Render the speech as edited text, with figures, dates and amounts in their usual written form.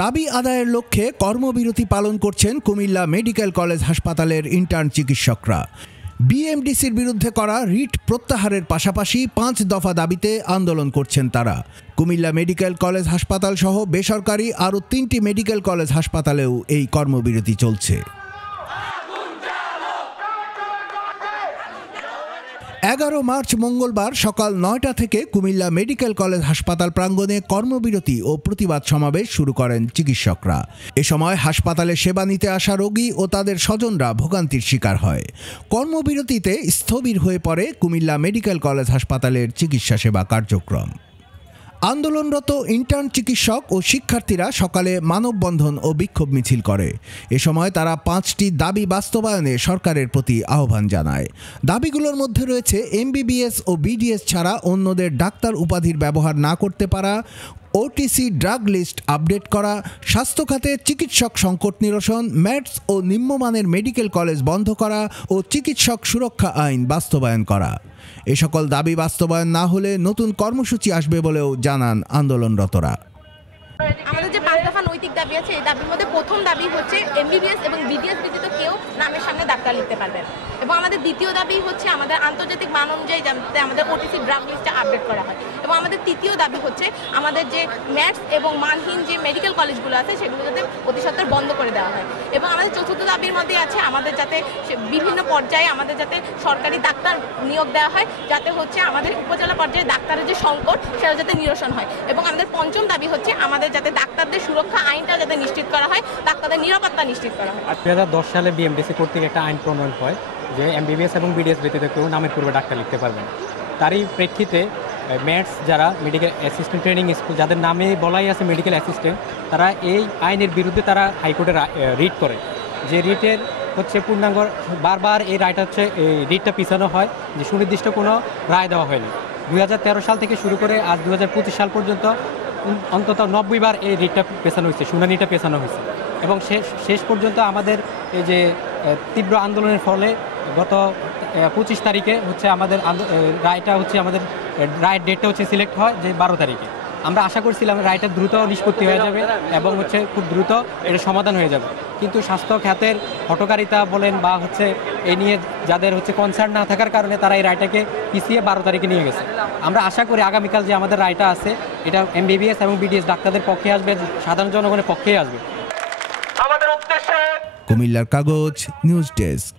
দাবি আদায়ের লক্ষ্যে কর্মবিরতি পালন করছেন কুমিল্লা মেডিকেল কলেজ হাসপাতালের ইন্টার্ন চিকিৎসকরা। বিএমডিসির বিরুদ্ধে করা রিট প্রত্যাহারের পাশাপাশি 5 দফা দাবিতে আন্দোলন করছেন তারা। কুমিল্লা মেডিকেল কলেজ হাসপাতাল সহ বেসরকারি আরও 3টি মেডিকেল কলেজ হাসপাতালেও এই কর্মবিরতি চলছে। 11 মার্চ মঙ্গলবার সকাল 9টা থেকে কুমিল্লা মেডিকেল কলেজ হাসপাতাল প্রাঙ্গণে কর্মবিরতি ও প্রতিবাদ সমাবেশ শুরু করেন চিকিৎসকরা। এ সময় হাসপাতালে সেবা নিতে আসা রোগী ও তাদের স্বজনরা ভোগান্তির শিকার হয়। কর্মবিরতিতে স্থবির হয়ে পড়ে কুমিল্লা মেডিকেল কলেজ হাসপাতালের চিকিৎসা সেবা কার্যক্রম। আন্দোলনরত ইন্টার্ন চিকিৎসক ও শিক্ষার্থীরা সকালে মানববন্ধন ও বিক্ষোভ মিছিল করে। এ সময় তারা 5টি দাবি বাস্তবায়নে সরকারের প্রতি আহ্বান জানায়। দাবিগুলোর মধ্যে রয়েছে এমবিবিএস ও বিডিএস ছাড়া অন্যদের ডাক্তার উপাধির ব্যবহার না করতে পারা, ওটিসি ড্রাগ লিস্ট আপডেট করা, স্বাস্থ্য খাতে চিকিৎসক সংকট নিরসন, ম্যাটস ও নিম্নমানের মেডিকেল কলেজ বন্ধ করা ও চিকিৎসক সুরক্ষা আইন বাস্তবায়ন করা। এ সকল দাবি বাস্তবায়ন না হলে নতুন কর্মসূচি আসবে বলেও জানান আন্দোলনরতরা। আমাদের যে 5 দফা নৈতিক দাবি আছে, এই দাবির মধ্যে প্রথম দাবি হচ্ছে এমবিবিএস এবং বিডিএস ব্যতীত কেউ নামের সামনে ডাক্তার লিখতে পারবেন। এবং আমাদের দ্বিতীয় দাবি হচ্ছে আমাদের আন্তর্জাতিক মান অনুযায়ী যাতে আমাদের ওটিসি ড্রাগ লিস্টটা আপডেট করা হয়। এবং আমাদের তৃতীয় দাবি হচ্ছে আমাদের যে ম্যাটস এবং মানহীন যে মেডিকেল কলেজগুলো আছে সেগুলো যাতে অতি সত্বর বন্ধ করে দেওয়া হয়। এবং আমাদের চতুর্থ দাবির মধ্যে আছে আমাদের যাতে বিভিন্ন পর্যায়ে আমাদের যাতে সরকারি ডাক্তার নিয়োগ দেওয়া হয়, যাতে হচ্ছে আমাদের উপজেলা পর্যায়ে ডাক্তারের যে সংকট সেটা যাতে নিরসন হয়। এবং আমাদের পঞ্চম দাবি হচ্ছে আমাদের যাতে ডাক্তারদের সুরক্ষা আইনটা যাতে নিশ্চিত করা হয়, ডাক্তারদের নিরাপত্তা নিশ্চিত করা হয়। 2010 সালে বিএমডিসি কর্তৃক একটা আইন প্রণয়ন হয় যে এমবিবিএস এবং বিডিএস ব্যতীত কেউ নামের পূর্বে ডাক্তার লিখতে পারবেন। তারই প্রেক্ষিতে ম্যাটস যারা মেডিকেল অ্যাসিস্ট্যান্ট ট্রেনিং স্কুল যাদের নামে বলাই আছে মেডিকেল অ্যাসিস্ট্যান্ট, তারা এই আইনের বিরুদ্ধে তারা হাইকোর্টে রিট করে। যে রিটের হচ্ছে পূর্ণাঙ্গ বারবার এই রায়টা হচ্ছে এই রিটটা পিছানো হয়, যে সুনির্দিষ্ট কোনো রায় দেওয়া হয়নি। 2013 সাল থেকে শুরু করে আজ 2025 সাল পর্যন্ত অন্তত 90 বার এই রিটটা পেছানো হয়েছে, শুনানিটা পেছানো হয়েছে। এবং শেষ পর্যন্ত আমাদের এই যে তীব্র আন্দোলনের ফলে গত 25 তারিখে হচ্ছে আমাদের রায়টা হচ্ছে আমাদের রায়ের ডেটটা হচ্ছে সিলেক্ট হয় যে 12 তারিখে। আমরা আশা করছিলাম রায়টা দ্রুত নিষ্পত্তি হয়ে যাবে এবং হচ্ছে খুব দ্রুত এটা সমাধান হয়ে যাবে। কিন্তু স্বাস্থ্য খাতের হঠকারিতা বলেন বা হচ্ছে এই নিয়ে যাদের হচ্ছে কনসার্ন না থাকার কারণে তারা এই রায়টাকে পিছিয়ে 12 তারিখে নিয়ে গেছে। আমরা আশা করি আগামীকাল যে আমাদের রায়টা আছে এটা এমবিবিএস এবং বিডিএস ডাক্তারদের পক্ষে আসবে, সাধারণ জনগণের পক্ষেই আসবে। কুমিল্লার কাগজ নিউজ ডেস্ক।